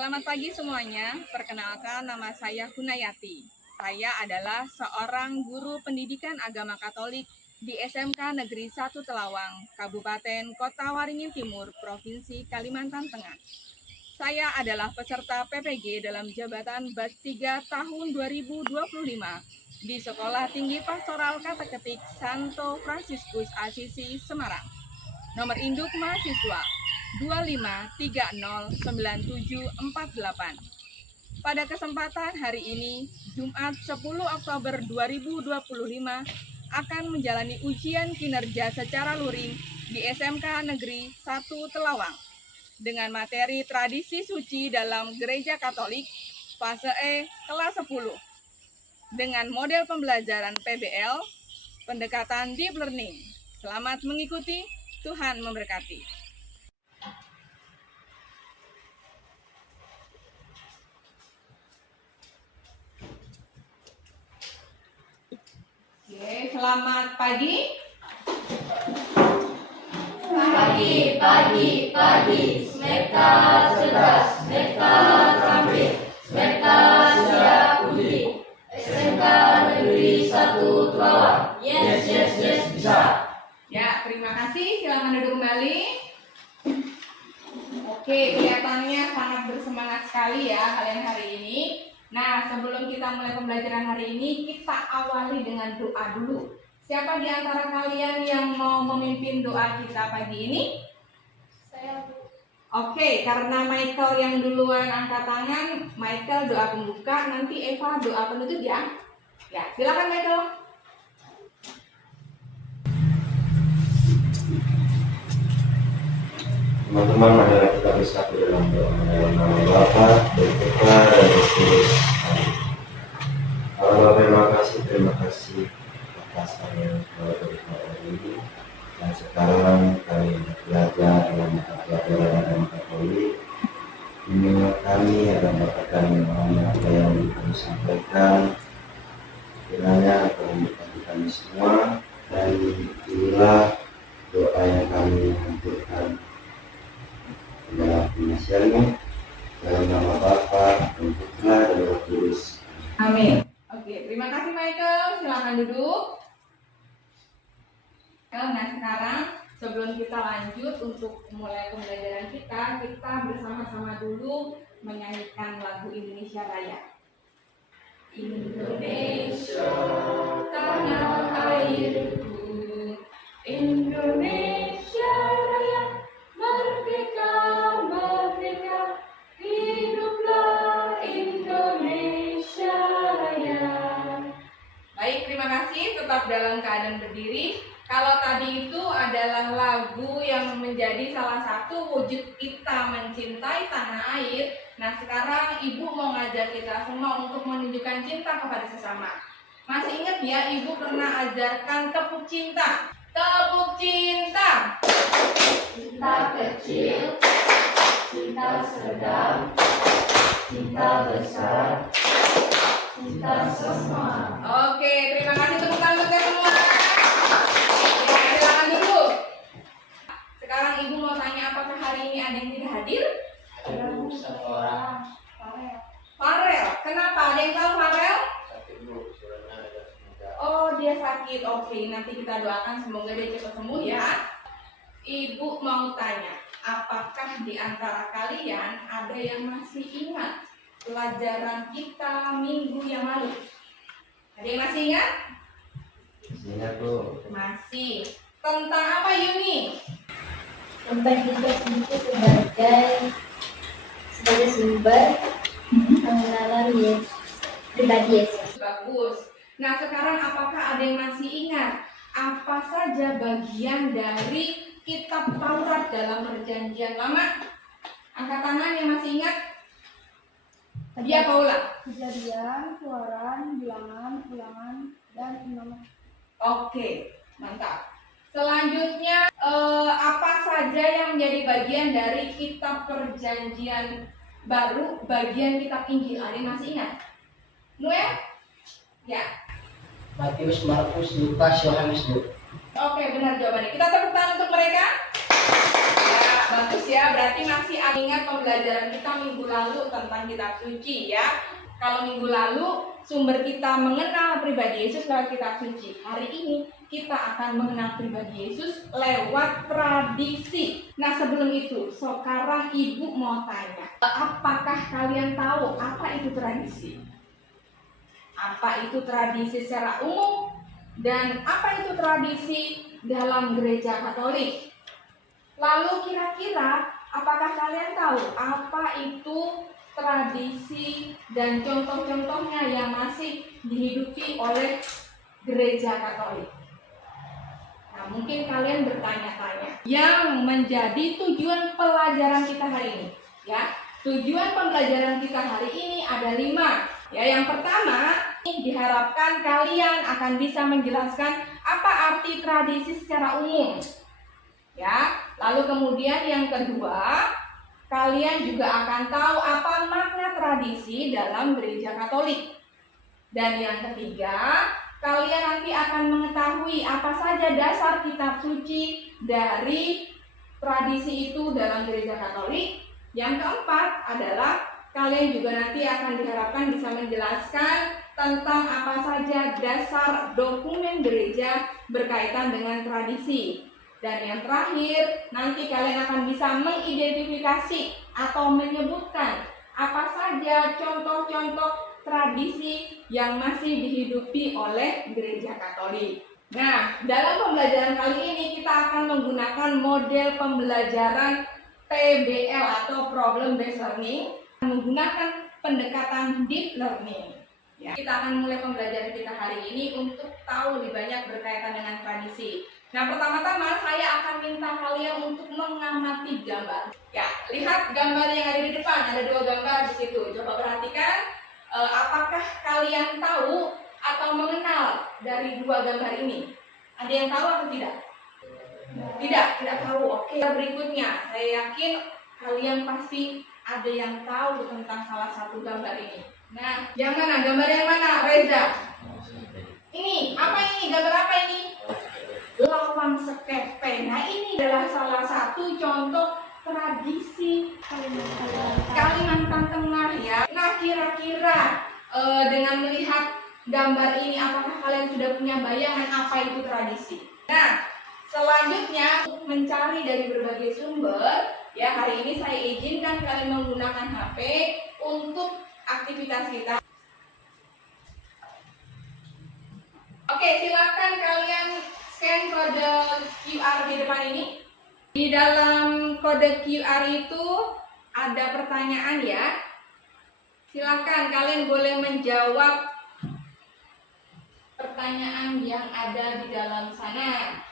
Selamat pagi semuanya, perkenalkan nama saya Hunayati. Saya adalah seorang guru pendidikan agama Katolik di SMK Negeri 1 Telawang, Kabupaten Kota Waringin Timur, Provinsi Kalimantan Tengah. Saya adalah peserta PPG dalam jabatan Batch 3 tahun 2025 di Sekolah Tinggi Pastoral Kateketik Santo Fransiskus Asisi Semarang. Nomor induk mahasiswa 25309748. Pada kesempatan hari ini, Jumat 10 Oktober 2025, akan menjalani ujian kinerja secara luring di SMK Negeri 1 Telawang dengan materi tradisi suci dalam Gereja Katolik fase E kelas 10 dengan model pembelajaran PBL, pendekatan deep learning. Selamat mengikuti, Tuhan memberkati. Oke, selamat pagi. Pagi, smekta cerdas, smekta terampil, smekta siap uji. SMK Negeri 1 Telawang. Yes, bisa. Ya, terima kasih. Silakan duduk kembali. Oke, kelihatannya sangat bersemangat sekali ya kalian hari ini. Nah, sebelum kita mulai pembelajaran hari ini, kita awali dengan doa dulu. Siapa di antara kalian yang mau memimpin doa kita pagi ini? Saya Oke, karena Michael yang duluan angkat tangan, Michael doa pembuka, nanti Eva doa penutup ya. Ya, silakan Michael. Teman-teman, marilah kita bersatu dalam doa. Dalam nama Bapa dan Putra dan Roh Kudus. Amin. Allah Bapa, terima kasih atas yang telah berikan hari ini. Dan sekarang kami belajar dalam mata pelajaran agama Katolik. Mengingat kami akan Bapak kami memahami apa yang kami sampaikan. Kiranya akan memberkati kami semua, dan inilah doa yang kami haturkan dalam penasihatmu, dalam nama Bapa dan Putra dan Roh Kudus. Amin. Oke, terima kasih Michael. Silakan duduk. Nah, sekarang sebelum kita lanjut untuk mulai pembelajaran kita bersama-sama dulu menyanyikan lagu Indonesia Raya. Indonesia, tanah airku, Indonesia Raya, merdeka, merdeka, hiduplah Indonesia Raya. Baik, terima kasih. Tetap dalam keadaan berdiri. Kalau tadi itu adalah lagu yang menjadi salah satu wujud kita mencintai tanah air. Nah, sekarang Ibu mau ngajak kita semua untuk menunjukkan cinta kepada sesama. Masih ingat ya, Ibu pernah ajarkan tepuk cinta. Tepuk cinta. cinta kecil, cinta sedang, cinta besar, cinta semua. Oke, terima kasih tepuk tangan untuk semua. Ya, silakan dulu. Sekarang Ibu mau tanya, apakah hari ini ada yang tidak hadir? Satu orang. Farel. Kenapa? Ada yang tahu Farel? Oh, dia sakit. Oke, nanti kita doakan semoga dia cepat sembuh ya. Ibu mau tanya, apakah di antara kalian ada yang masih ingat pelajaran kita minggu yang lalu? Ada yang masih ingat? Ingat Bu. Masih. Tentang apa Yuni? Tentang kita sendiri sebagai sumber pengenalan pribadi Yesus. Bagus. Nah, sekarang apakah ada yang masih ingat apa saja bagian dari kitab Taurat dalam Perjanjian Lama? Angkat tangan yang masih ingat. Dia Paula. Kejadian, Keluaran, Bilangan, Ulangan, dan Imamat. Oke, mantap. Selanjutnya, apa saja yang menjadi bagian dari kitab Perjanjian Baru, bagian kitab Injil? Ada yang masih ingat? Noel? Ya. Matius, Markus, Lukas, Yohanes, Bu. Oke, benar jawabannya. Kita tepuk tangan untuk mereka. Ya, bagus ya. Berarti masih ingat pembelajaran kita minggu lalu tentang kitab suci ya. Kalau minggu lalu sumber kita mengenal pribadi Yesus lewat kitab suci. Hari ini kita akan mengenal pribadi Yesus lewat tradisi. Nah, sebelum itu, sekarang Ibu mau tanya, apakah kalian tahu apa itu tradisi? Apa itu tradisi secara umum dan apa itu tradisi dalam gereja Katolik? Lalu kira-kira apakah kalian tahu apa itu tradisi dan contoh-contohnya yang masih dihidupi oleh gereja Katolik? Nah, mungkin kalian bertanya-tanya. Yang menjadi tujuan pelajaran kita hari ini, ya. Tujuan pembelajaran kita hari ini ada 5. Ya, yang pertama, diharapkan kalian akan bisa menjelaskan apa arti tradisi secara umum. Ya, lalu kemudian yang kedua, kalian juga akan tahu apa makna tradisi dalam gereja Katolik. Dan yang ketiga, kalian nanti akan mengetahui apa saja dasar kitab suci dari tradisi itu dalam gereja Katolik. Yang keempat adalah kalian juga nanti akan diharapkan bisa menjelaskan tentang apa saja dasar dokumen gereja berkaitan dengan tradisi. Dan yang terakhir, nanti kalian akan bisa mengidentifikasi atau menyebutkan apa saja contoh-contoh tradisi yang masih dihidupi oleh gereja Katolik. Nah, dalam pembelajaran kali ini kita akan menggunakan model pembelajaran PBL atau Problem Based Learning, menggunakan pendekatan Deep Learning. Ya, kita akan mulai pembelajaran kita hari ini untuk tahu lebih banyak berkaitan dengan tradisi. Nah, pertama-tama saya akan minta kalian untuk mengamati gambar. Ya, lihat gambar yang ada di depan. Ada 2 gambar di situ. Coba perhatikan, apakah kalian tahu atau mengenal dari 2 gambar ini? Ada yang tahu atau tidak? Tidak tahu. Oke, berikutnya. Saya yakin kalian pasti ada yang tahu tentang salah satu gambar ini. Nah, yang mana? Gambar yang mana, Reza? Ini, apa ini? Gambar apa ini? Lawang sekepe. Nah, ini adalah salah satu contoh tradisi Kalimantan Tengah ya. Nah, kira-kira dengan melihat gambar ini, apakah kalian sudah punya bayangan apa itu tradisi? Nah, selanjutnya mencari dari berbagai sumber. Ya, hari ini saya izinkan kalian menggunakan HP untuk aktivitas kita. Oke, silakan kalian scan kode QR di depan ini. Di dalam kode QR itu ada pertanyaan ya. Silakan kalian boleh menjawab pertanyaan yang ada di dalam sana.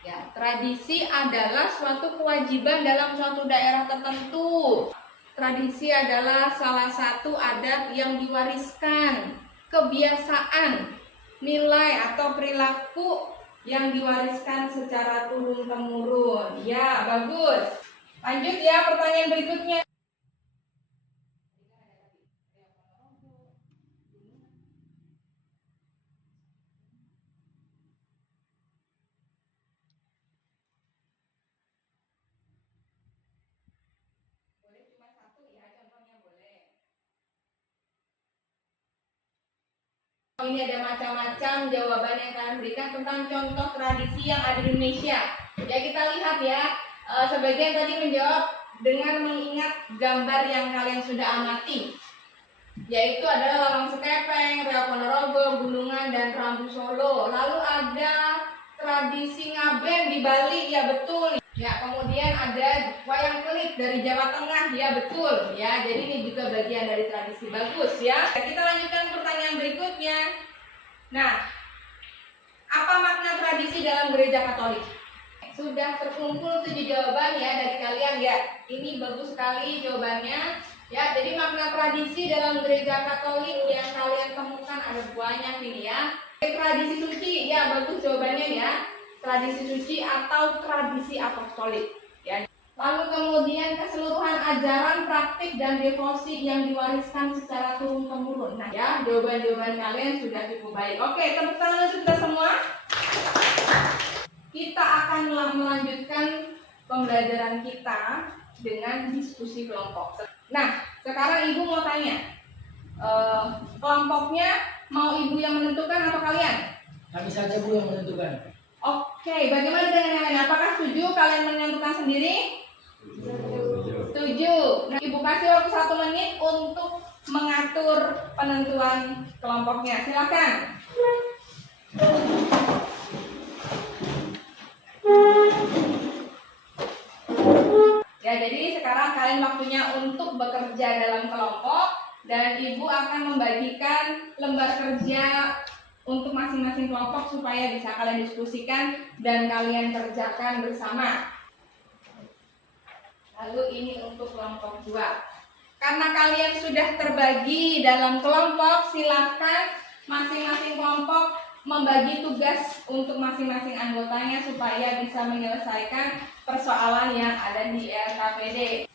Ya, tradisi adalah suatu kewajiban dalam suatu daerah tertentu. Tradisi adalah salah satu adat yang diwariskan, kebiasaan, nilai atau perilaku yang diwariskan secara turun-temurun. Ya, bagus. Lanjut ya, pertanyaan berikutnya. Ini ada macam-macam jawaban yang kalian berikan tentang contoh tradisi yang ada di Indonesia. Ya, kita lihat ya. Sebagian tadi menjawab dengan mengingat gambar yang kalian sudah amati, yaitu adalah Lawang Sekepeng, Riau Ponorogo, Gunungan, dan Rambu Solo. Lalu ada tradisi ngaben di Bali, ya betul. Ya, kemudian ada wayang kulit dari Jawa Tengah, ya betul. Ya, jadi ini juga bagian dari tradisi, bagus ya. Kita lanjutkan pertanyaan berikutnya. Nah, apa makna tradisi dalam gereja Katolik? Sudah terkumpul 7 jawaban ya dari kalian ya. Ini bagus sekali jawabannya. Ya, jadi makna tradisi dalam gereja Katolik yang kalian temukan ada banyak ini ya. Tradisi suci, ya bagus jawabannya ya. Tradisi suci atau tradisi apostolik. Ya. Lalu kemudian keseluruhan ajaran, praktik dan devosi yang diwariskan secara turun-temurun. Nah, ya jawaban-jawaban kalian sudah cukup baik. Oke, tepuk tangan untuk kita semua. Kita akan melanjutkan pembelajaran kita dengan diskusi kelompok. Nah, sekarang ibu mau tanya, kelompoknya mau ibu yang menentukan atau kalian? Kami saja Bu yang menentukan. Oke, bagaimana dengan yang lain? Apakah setuju kalian menentukan sendiri? Setuju. Nah, ibu kasih waktu 1 menit untuk mengatur penentuan kelompoknya. Silakan. Ya, jadi sekarang kalian waktunya untuk bekerja dalam kelompok dan ibu akan membagikan lembar kerja untuk masing-masing kelompok supaya bisa kalian diskusikan dan kalian kerjakan bersama. Lalu ini untuk kelompok 2. Karena kalian sudah terbagi dalam kelompok, silakan masing-masing kelompok membagi tugas untuk masing-masing anggotanya supaya bisa menyelesaikan persoalan yang ada di LKPD.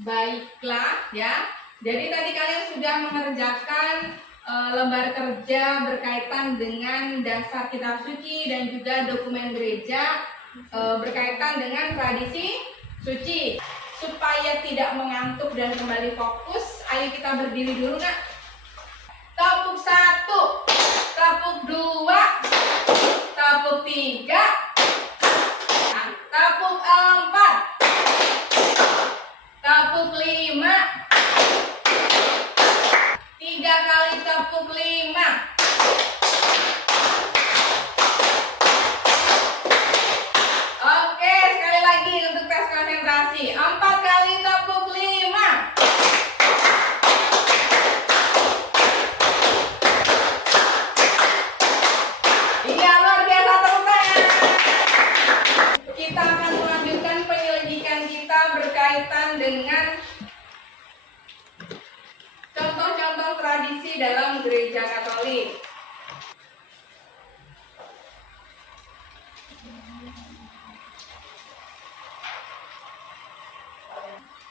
Baiklah ya. Jadi tadi kalian sudah mengerjakan lembar kerja berkaitan dengan dasar kitab suci dan juga dokumen gereja berkaitan dengan tradisi suci. Supaya tidak mengantuk dan kembali fokus, ayo kita berdiri dulu nak. Tepuk 1, tepuk 2, tepuk 3, tepuk 4, tepuk 5, 3 kali tepuk 5. Oke, sekali lagi untuk tes konsentrasi. 4 kali tepuk 5. Iya, luar biasa, tepuk tangan. Kita akan melanjutkan penyelidikan kita berkaitan dengan contoh-contoh tradisi dalam gereja Katolik.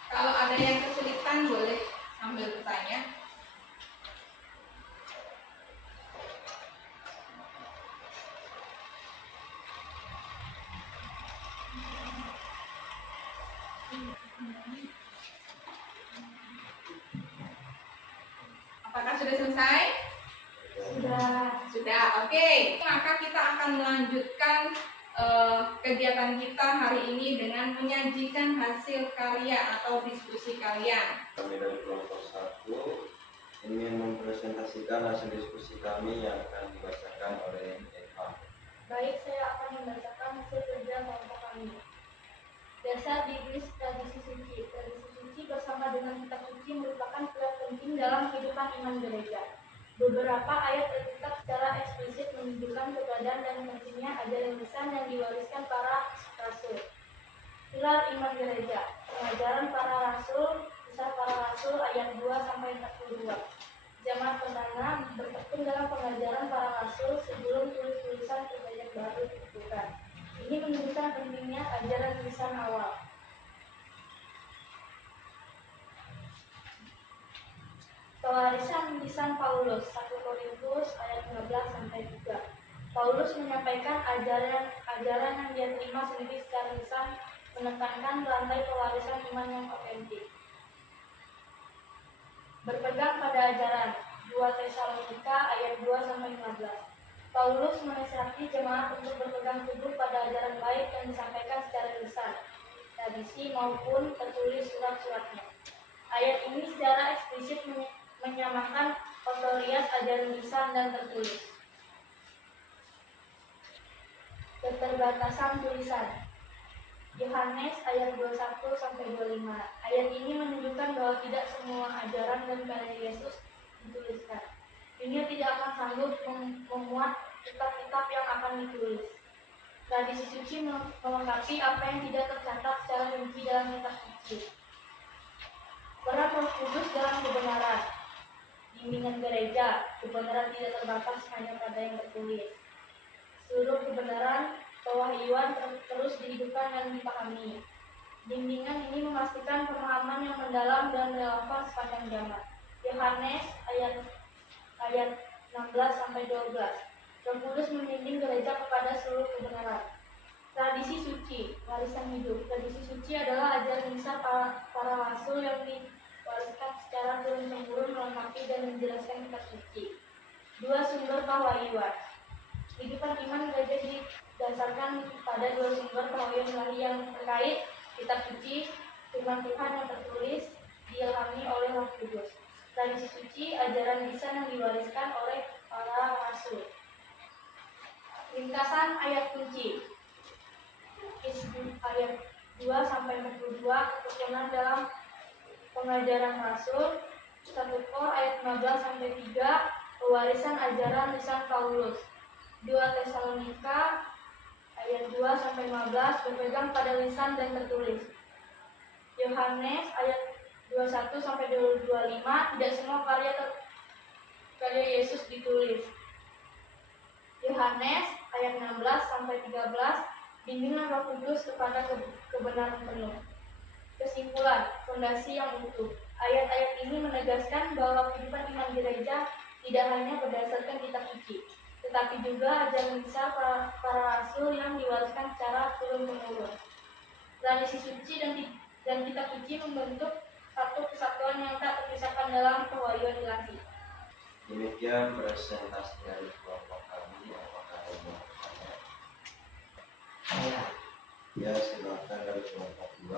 Kalau ada yang kesulitan boleh sambil bertanya. Apakah sudah selesai? Sudah, oke. Maka kita akan melanjutkan kegiatan kita hari ini dengan menyajikan hasil karya atau diskusi kalian. Kami dari kelompok 1 ingin mempresentasikan hasil diskusi kami yang akan dibacakan oleh Eva. Baik, saya akan membacakan hasil kerja kelompok kami. Dasar Biblis tradisi suci. Tradisi suci bersama dengan kitab suci merupakan pilar penting dalam kehidupan iman gereja. Beberapa ayat Alkitab secara eksplisit menunjukkan keberadaan dan pentingnya ajaran lisan yang diwariskan para rasul. Pilar iman gereja. Pengajaran para rasul, kisah para rasul ayat 2 sampai 42. Jamaat perdana bertekun dalam pengajaran para rasul sebelum tulis-tulisan perjanjian baru ditentukan. Ini menunjukkan pentingnya ajaran lisan awal. Pewarisan lisan Paulus 1 Korintus ayat 15 sampai 3. Paulus menyampaikan ajaran yang dia terima sendiri secara lisan, menekankan rantai pewarisan iman yang otentik. Berpegang pada ajaran 2 Tesalonika ayat 2 sampai 15. Paulus menasihati jemaat untuk berpegang teguh pada ajaran baik yang disampaikan secara lisan, tradisi maupun tertulis surat-suratnya. Ayat ini secara eksplisit menyamakan otoritas ajaran lisan dan tertulis. Keterbatasan tulisan. Yohanes ayat 21-25. Ayat ini menunjukkan bahwa tidak semua ajaran dan karya Yesus dituliskan. Dunia tidak akan sanggup memuat kitab-kitab yang akan ditulis. Tradisi suci melengkapi apa yang tidak tercatat secara rinci dalam kitab suci. Peran Roh Kudus dalam kebenaran. Bimbingan gereja, kebenaran tidak terbatas hanya pada yang tertulis. Seluruh kebenaran pewahyuan terus dihidupkan dan dipahami. Bimbingan ini memastikan pemahaman yang mendalam dan relevan sepanjang zaman. Yohanes ayat 16-12. Roh Kudus membimbing gereja kepada seluruh kebenaran. Tradisi suci, warisan hidup. Tradisi suci adalah ajaran lisan para rasul yang diwariskan secara turun-temurun melengkapi dan menjelaskan kitab suci. Dua sumber pewahyuan. Kehidupan iman gereja didasarkan pada dua sumber pewahyuan ilahi yang terkait, kitab suci, firman Tuhan yang tertulis, diilhami oleh Roh Kudus. Tradisi suci, ajaran lisan yang diwariskan oleh para rasul. Ringkasan ayat kunci. Ayat 2-42, ketekunan dalam pengajaran rasul. 1 Kor ayat 15-3, pewarisan ajaran lisan Paulus. 2 Tesalonika ayat 2-15, berpegang pada lisan dan tertulis. Yohanes ayat 21-25, tidak semua karya Yesus ditulis. Yohanes ayat 16-13, bimbingan Roh Kudus kepada kebenaran penuh. Kesimpulan, fondasi yang utuh. Ayat-ayat ini menegaskan bahwa kehidupan iman gereja tidak hanya berdasarkan kitab suci, tetapi juga ajaran lisan para rasul yang diwariskan secara turun-temurun. Tradisi suci dan kitab suci membentuk satu kesatuan yang tak terpisahkan dalam pewahyuan ilahi. Demikian presentasi dari kelompok kami. Apakah ada yang mau bertanya? Ya, silakan dari kelompok 2.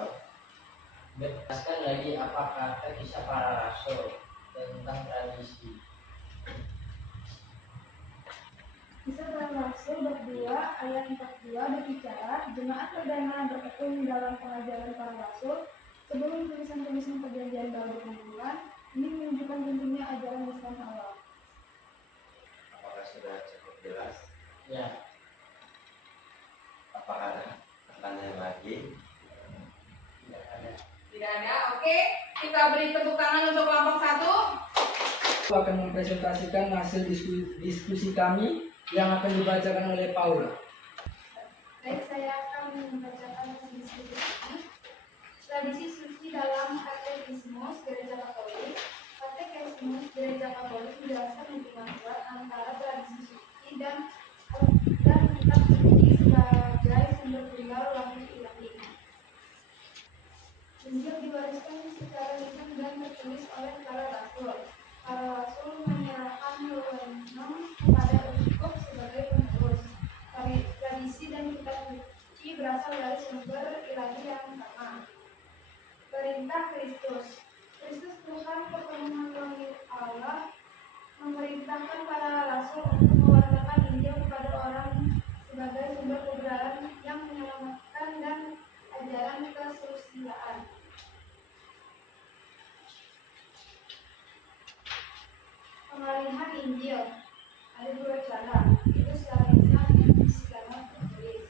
Jelaskan lagi apa kata kisah para rasul tentang tradisi. Kisah para Rasul bab 2 ayat 42 berbicara jemaat perdana bertekun dalam pengajaran para rasul sebelum tulisan-tulisan perjanjian baru berkumpulan. Ini menunjukkan pentingnya ajaran Islam awal. Apakah sudah cukup jelas? Ya, Apakah ada pertanyaan lagi? tidak ada. Tidak ada, oke. Kita beri tepuk tangan untuk kelompok 1. Aku akan mempresentasikan hasil diskusi kami yang akan dibacakan oleh Paula. Baik, saya akan membacakan diskusi ini. Tradisi suci dalam Katekismus Gereja Katolik. Katekismus Gereja Katolik menjelaskan hubungan kuat antara tradisi suci dan kitab suci sebagai sumber tunggal wahyu ilahi. Injil diwariskan secara lisan dan tertulis oleh para rasul. Para rasul menyerahkan wewenang kepada uskup sebagai penerus. Tradisi dan kitab suci berasal dari sumber ilahi yang sama. Perintah Kristus. Kristus Tuhan pertemuan wahyu Allah memerintahkan para rasul untuk mewartakan Injil kepada orang sebagai sumber kebenaran yang menyelamatkan dan ajaran kesusilaan. Pengalihan Injil ada dua cara, itu secara lisan dan secara tertulis.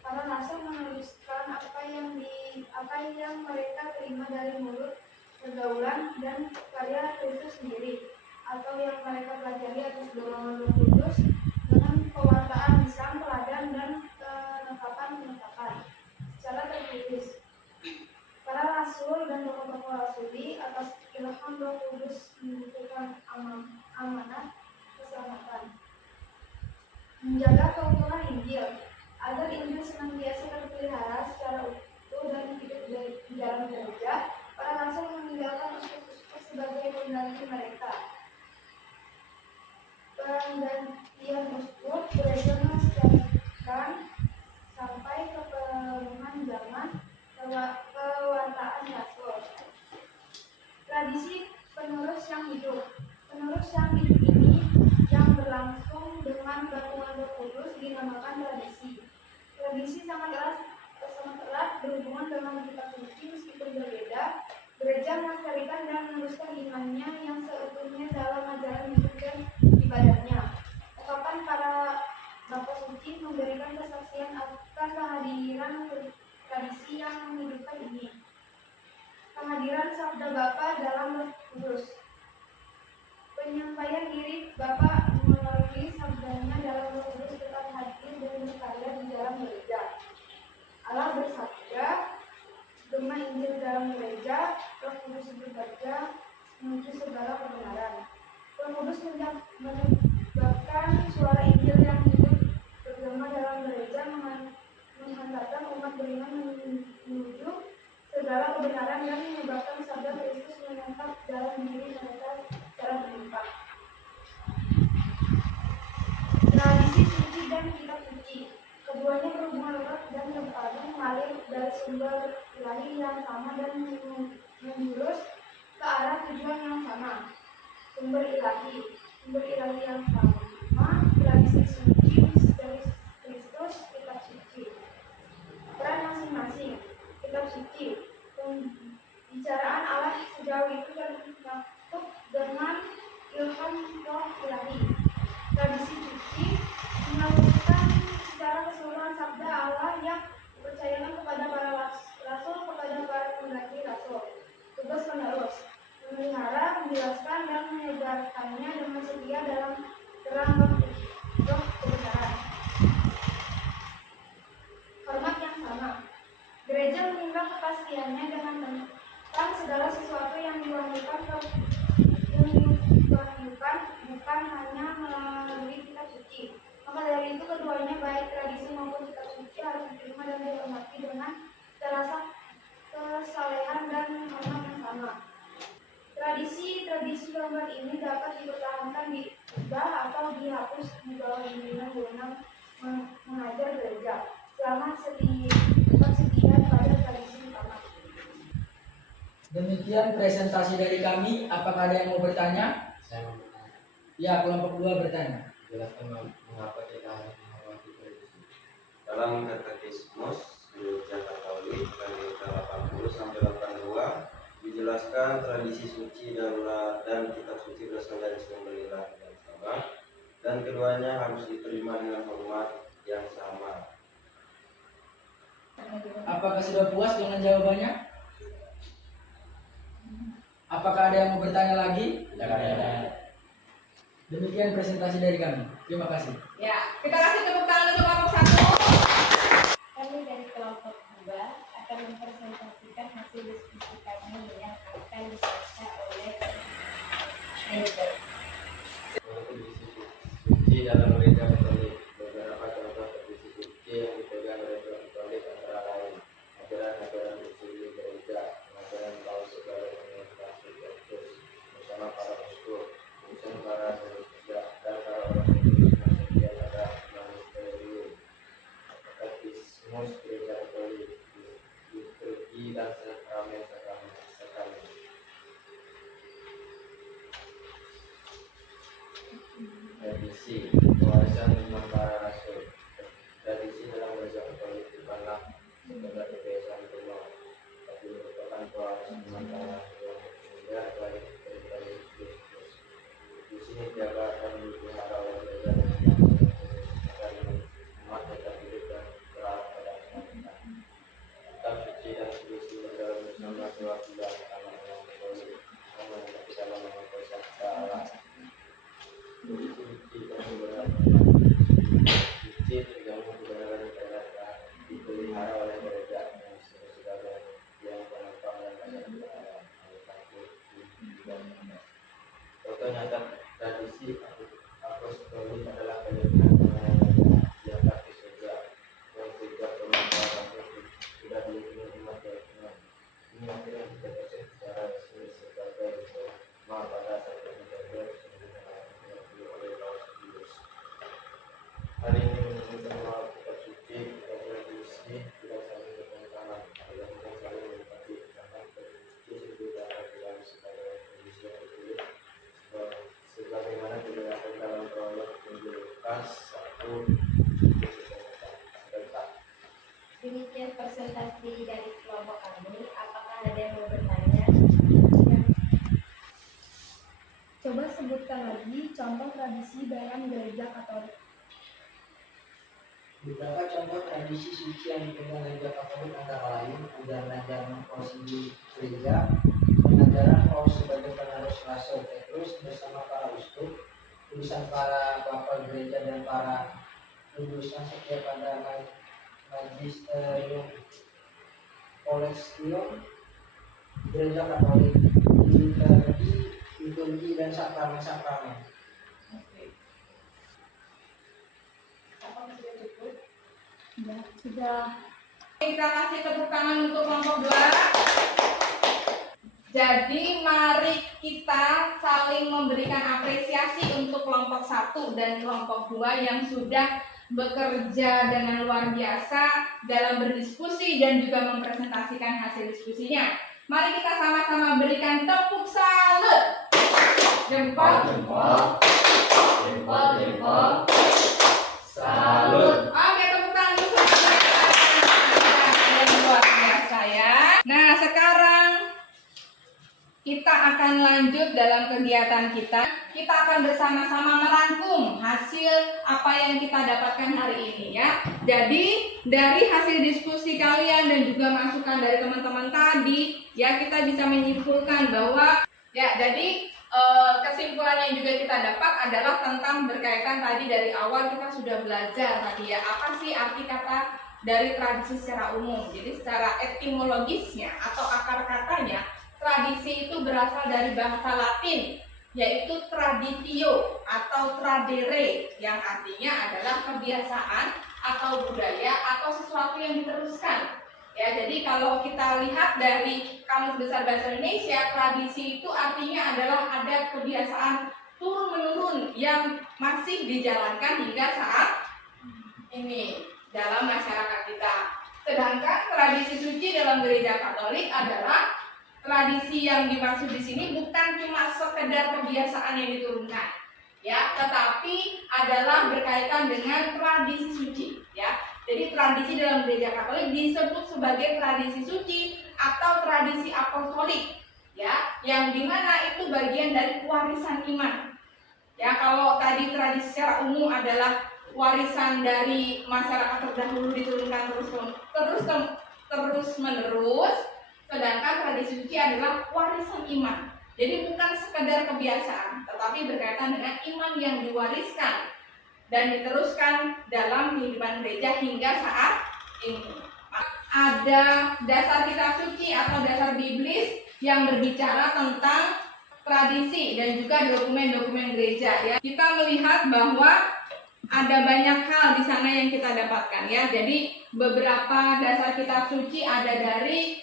Para rasul menuliskan apa yang mereka terima dari mulut, pergaulan, dan karya Kristus sendiri, atau yang mereka pelajari atas dorongan Roh Kudus dengan pewartaan lisan, teladan, dan penetapan secara tertulis. Para rasul dan tokoh-tokoh rasuli atas ilham Roh Kudus menentukan amanah keselamatan. Menjaga keutuhan Injil agar Injil senantiasa terpelihara secara utuh dan hidup di dalam gereja. Para rasul meninggalkan uskup-uskup sebagai pengganti mereka. Pergantian uskup gereja melestarikan sampai ke perumahan zaman kewartaan rasul. Tradisi penerus yang hidup. Penerus yang hidup ini yang berlangsung dengan bantuan Roh Kudus dinamakan tradisi. Tradisi sangat erat berhubungan dengan kitab suci meskipun berbeda. Gereja melestarikan dan meneruskan imannya yang seutuhnya dalam ajaran hidup dan ibadahnya. Ungkapan para bapa suci memberikan kesaksian akan kehadiran tradisi yang menghidupkan ini. Kehadiran sabda Bapa dalam Roh Kudus. Penyampaian diri Bapa melalui sabdanya dalam Roh Kudus tetap hadir dan berkarya di dalam gereja. Allah bersabda, gema Injil dalam gereja, Roh Kudus bekerja menuju segala kebenaran. Roh Kudus menyebabkan suara Injil yang hidup bergema dalam gereja menghantarkan umat beriman menuju segala kebenaran dan menyebabkan sabda Kristus menetap dalam diri mereka secara berlimpah. Tradisi suci dan kitab suci. Keduanya berhubungan erat dan berpadu mengalir dari sumber ilahi yang sama dan menjurus ke arah tujuan yang sama. Sumber ilahi yang sama, tradisi suci dari Kristus, kitab suci. Peran masing-masing. Kitab suci. Pembicaraan Allah sejauh itu termaktub dengan ilham roh ilahi. Tradisi suci menyalurkan secara keseluruhan sabda Allah yang dipercayakan kepada para rasul kepada para pengganti rasul. Tugas penerus memelihara, menjelaskan dan menyebarkannya dengan setia dalam terang roh kebenaran. Hormat yang sama. Gereja menimbang kepastiannya dengan tentang segala sesuatu yang diwahyukan bukan hanya melalui kitab suci. Maka dari itu keduanya baik tradisi maupun kitab suci harus diterima dan dihormati dengan rasa kesalehan dan hormat yang sama. Tradisi gambar ini dapat dipertahankan, diubah atau dihapus di bawah bimbingan wewenang mengajar gereja selama tetap setia pada tradisi utama. Demikian presentasi dari kami. Apakah ada yang mau bertanya? Saya mau bertanya, Ya, kelompok 2 bertanya. jelaskan mengapa kita harus menghormati tradisi. Dalam Katekismus Gereja Katolik KGK 80 sampai 82 dijelaskan tradisi suci dan kitab suci berasal dari sumber ilahi yang sama dan keduanya harus diterima dengan hormat yang sama. Apakah sudah puas dengan jawabannya? Apakah ada yang mau bertanya lagi? Demikian presentasi dari kami. Terima kasih. Ya, kita kasih tepuk tangan untuk kelompok 1. Kami dari kelompok 2 akan mempresentasikan hasil diskusi kami yang akan dibaca oleh Elder. Tradisi suci dalam gereja Katolik. Beberapa contoh tradisi suci yang dipegang gereja Katolik antara lain ajaran-ajaran suci gereja, pengajaran Paus sebagai organisasi Kristus bersama para uskup, urusan para gereja dan para orang kudus yang setia pada sebentar. Demikian presentasi dari kelompok kami. Apakah ada yang mau bertanya? Coba sebutkan lagi contoh tradisi dalam gereja Katolik. Beberapa contoh tradisi suci yang dipegang gereja Katolik antara lain ajaran-ajaran Paus di gereja, pengajaran Paus sebagai penerus Rasul Petrus bersama para uskup, tulisan para bapa gereja dan para lulusan setia pada magisterium koleksion gereja Katolik, liturgi dan sakramen-sakramen. Ya, sudah. Kita kasih tepuk tangan untuk kelompok 2. Jadi mari kita saling memberikan apresiasi untuk kelompok 1 dan kelompok 2 yang sudah bekerja dengan luar biasa dalam berdiskusi dan juga mempresentasikan hasil diskusinya. Mari kita sama-sama berikan tepuk salut. Jempol, jempol, jempol, jempol. Salut. Oke, tepuk tangan untuk yang luar biasa ya. Nah, sekarang kita akan lanjut dalam kegiatan kita. Kita akan bersama-sama merangkum hasil apa yang kita dapatkan hari ini ya. Jadi dari hasil diskusi kalian dan juga masukan dari teman-teman tadi ya, kita bisa menyimpulkan bahwa ya, jadi kesimpulan yang juga kita dapat adalah tentang berkaitan tadi dari awal kita sudah belajar tadi ya, apa sih arti kata dari tradisi secara umum. Jadi secara etimologisnya atau akar katanya, tradisi itu berasal dari bahasa Latin yaitu traditio atau tradere yang artinya adalah kebiasaan atau budaya atau sesuatu yang diteruskan. Ya, jadi kalau kita lihat dari Kamus Besar Bahasa Indonesia, tradisi itu artinya adalah ada kebiasaan turun-menurun yang masih dijalankan hingga saat ini dalam masyarakat kita. Sedangkan tradisi suci dalam gereja Katolik adalah tradisi yang dimaksud di sini bukan cuma sekedar kebiasaan yang diturunkan, ya, tetapi adalah berkaitan dengan tradisi suci, ya. Jadi tradisi dalam gereja Katolik disebut sebagai tradisi suci atau tradisi apostolik, ya, yang dimana itu bagian dari warisan iman. Ya, kalau tadi tradisi secara umum adalah warisan dari masyarakat terdahulu diturunkan terus menerus, sedangkan tradisi suci adalah warisan iman. Jadi bukan sekedar kebiasaan, tetapi berkaitan dengan iman yang diwariskan dan diteruskan dalam kehidupan gereja hingga saat ini. Ada dasar kitab suci atau dasar biblis yang berbicara tentang tradisi dan juga dokumen-dokumen gereja ya. Kita melihat bahwa ada banyak hal di sana yang kita dapatkan ya. Jadi beberapa dasar kitab suci ada dari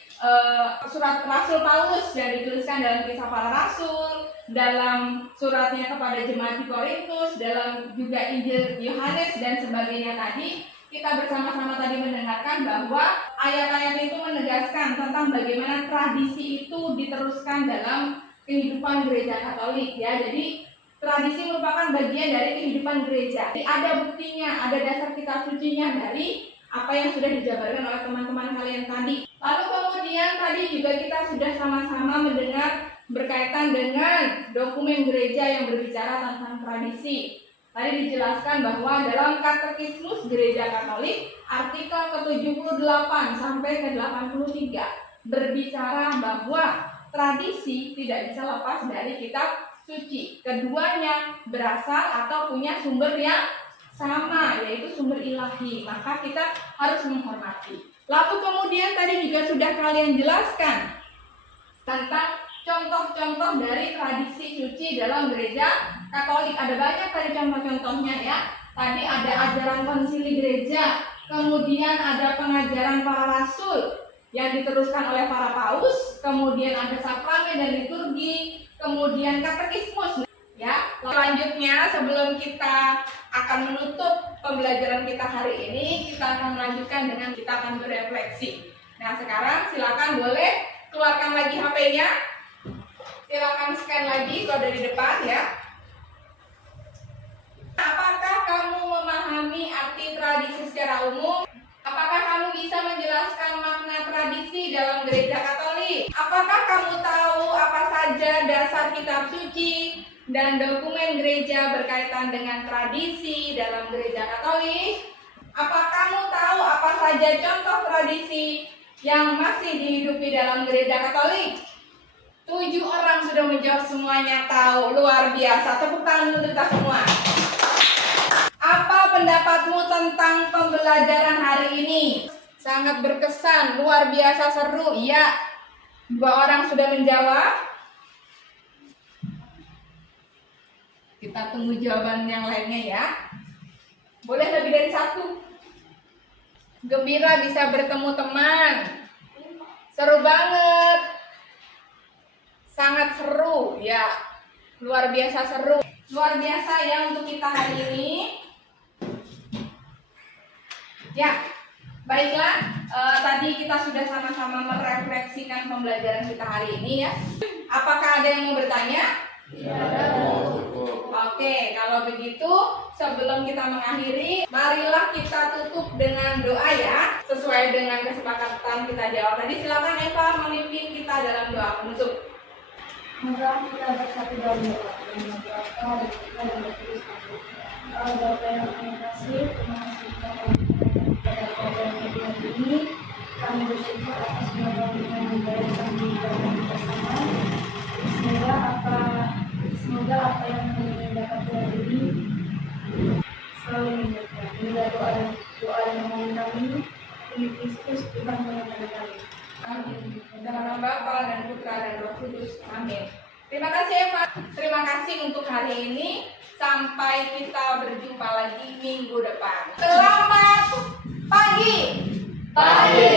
surat Rasul Paulus yang dituliskan dalam Kisah Para Rasul, dalam suratnya kepada jemaat di Korintus, dalam juga Injil Yohanes dan sebagainya tadi. Kita bersama-sama tadi mendengarkan bahwa ayat-ayat itu menegaskan tentang bagaimana tradisi itu diteruskan dalam kehidupan gereja Katolik ya. Jadi tradisi merupakan bagian dari kehidupan gereja. Jadi ada buktinya, ada dasar kitab sucinya dari apa yang sudah dijabarkan oleh teman-teman kalian tadi. Lalu kemudian tadi juga kita sudah sama-sama mendengar berkaitan dengan dokumen gereja yang berbicara tentang tradisi. Tadi dijelaskan bahwa dalam Katekismus Gereja Katolik artikel ke-78 sampai ke-83 berbicara bahwa tradisi tidak bisa lepas dari kitab suci. Keduanya berasal atau punya sumber yang sama, yaitu sumber ilahi. Maka kita harus menghormati. Lalu kemudian tadi juga sudah kalian jelaskan tentang contoh-contoh dari tradisi suci dalam gereja Katolik. Ada banyak tadi contoh-contohnya ya. Tadi ada ajaran konsili gereja, kemudian ada pengajaran para rasul yang diteruskan oleh para paus, kemudian ada sakramen dan liturgi, kemudian katekismus. Ya, selanjutnya sebelum kita akan menutup pembelajaran kita hari ini, kita akan melanjutkan dengan kita akan berefleksi. Nah, sekarang silakan boleh keluarkan lagi HP-nya. Silakan scan lagi kalau dari depan ya. Apakah kamu memahami arti tradisi secara umum? Apakah kamu bisa menjelaskan makna tradisi dalam gereja Katolik? Apakah kamu tahu apa saja dasar kitab suci dan dokumen gereja berkaitan dengan tradisi dalam gereja Katolik? Apa kamu tahu apa saja contoh tradisi yang masih dihidupi dalam gereja Katolik? 7 orang sudah menjawab, semuanya tahu. Luar biasa. Tepuk tangan untuk kita semua. Apa pendapatmu tentang pembelajaran hari ini? Sangat berkesan, luar biasa seru. Iya. 2 orang sudah menjawab. Kita tunggu jawaban yang lainnya ya. Boleh lebih dari 1. Gembira bisa bertemu teman. Seru banget. Sangat seru ya. Luar biasa seru. Luar biasa ya untuk kita hari ini. Ya, baiklah. Tadi kita sudah sama-sama merefleksikan pembelajaran kita hari ini ya. Apakah ada yang mau bertanya? Oke, kalau begitu sebelum kita mengakhiri, marilah kita tutup dengan doa ya. Sesuai dengan kesepakatan kita di awal tadi, silakan Eva memimpin kita dalam doa penutup. Maka kita bersatu dalam doa dan mendoakan dan kita dan bertulis Allah Bapa yang kami kasih, terima kasih kepada program media ini. Kami bersyukur atas segala yang membaik kami dalam bersama. Semoga apa yang kami dapat hari ini selalu menjaga. Inilah doa dan mohon kami demi Kristus Tuhan yang kami. Amin. Dalam nama Bapa dan Putra dan Roh Kudus. Amin. Terima kasih Eva. Terima kasih untuk hari ini. Sampai kita berjumpa lagi minggu depan. Selamat pagi. Pagi.